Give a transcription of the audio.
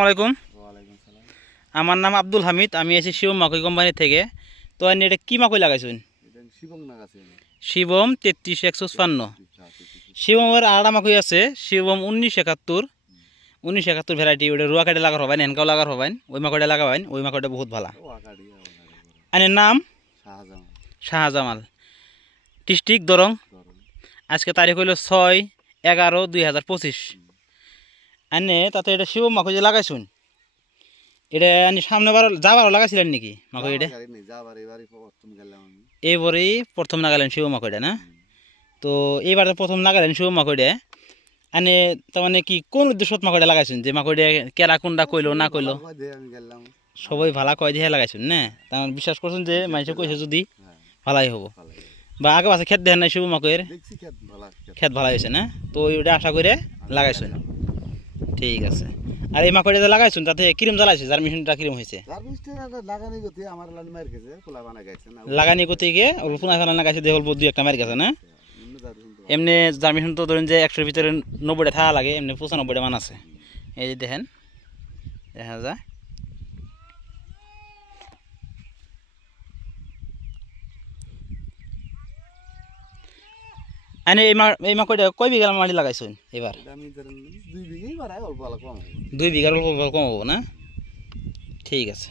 আসসালামাইকুম। ওয়ালাইকুম সালাম। আমার নাম আব্দুল হামিদ, আমি এসেছি শিবম মাকই কোম্পানি থেকে। তো আপনি এটা কী মাকই লাগাইছেন? এটা শিবং নাগ আছে শিবম 33-156। 33 শিবমের আড়া মাকই আছে শিবম 1971। 1971 ভ্যারাইটি, ওটা রুয়া কাটে লাগার হবেন, এনকাও লাগার হবেন, ওই মাকইটা লাগাবেন, ওই মাকইটা বহুত ভালো। আনের নাম শাহজাহান শাহজামাল, ডিস্ট্রিক্ট দরং। ধরুন আজকে তারিখ হইল 6/11/2025। আনে তাতে এটা শিবম মাকই যে লাগাইছুন, এটা আনি সামনেবার যাবারও লাগাইছিলেন নাকি মাকই? এটা এইবারই প্রথম লাগালেন শিব মাকইটা না? তো এইবার প্রথম লাগালেন শিব মাকইটা, আনে তার মানে কি কোন উদ্দেশ্যত মাকইটা লাগাইছেন? যে মাকইটা কেরা কোনটা কইলো না কইলো সবাই ভালা কয় দিয়ে লাগাইছেন না? তার বিশ্বাস করছেন যে মানুষে কইছে যদি ভালাই হবো, বা আগে পাশে খেত দেখেন নাই শিব মাকইয়ের খেত ভালো হয়েছে না? তো ওইটা আশা করে লাগাইছেন। ঠিক আছে। আর এই মাকইটা যে লাগাইছেন তাতে কিরম জ্বালাইছে? জার্মিনেশনটা কিরম হয়েছে? লাগানি গতি গিয়ে অল্প না ফেলা লাগাইছে দিয়ে অল্প 2-1টা মার গেছে না? এমনি জার্মিনেশন তো ধরেন যে 100-র ভিতরে 90টা থাকা লাগে, এমনি 95টা মান আছে। এই যে দেখেন, দেখা যায়। এনে এই মাকইটা কয় বিঘা মাটি লাগাইছেন এবার? 2 বিঘার অল্প কম হবো না? ঠিক আছে।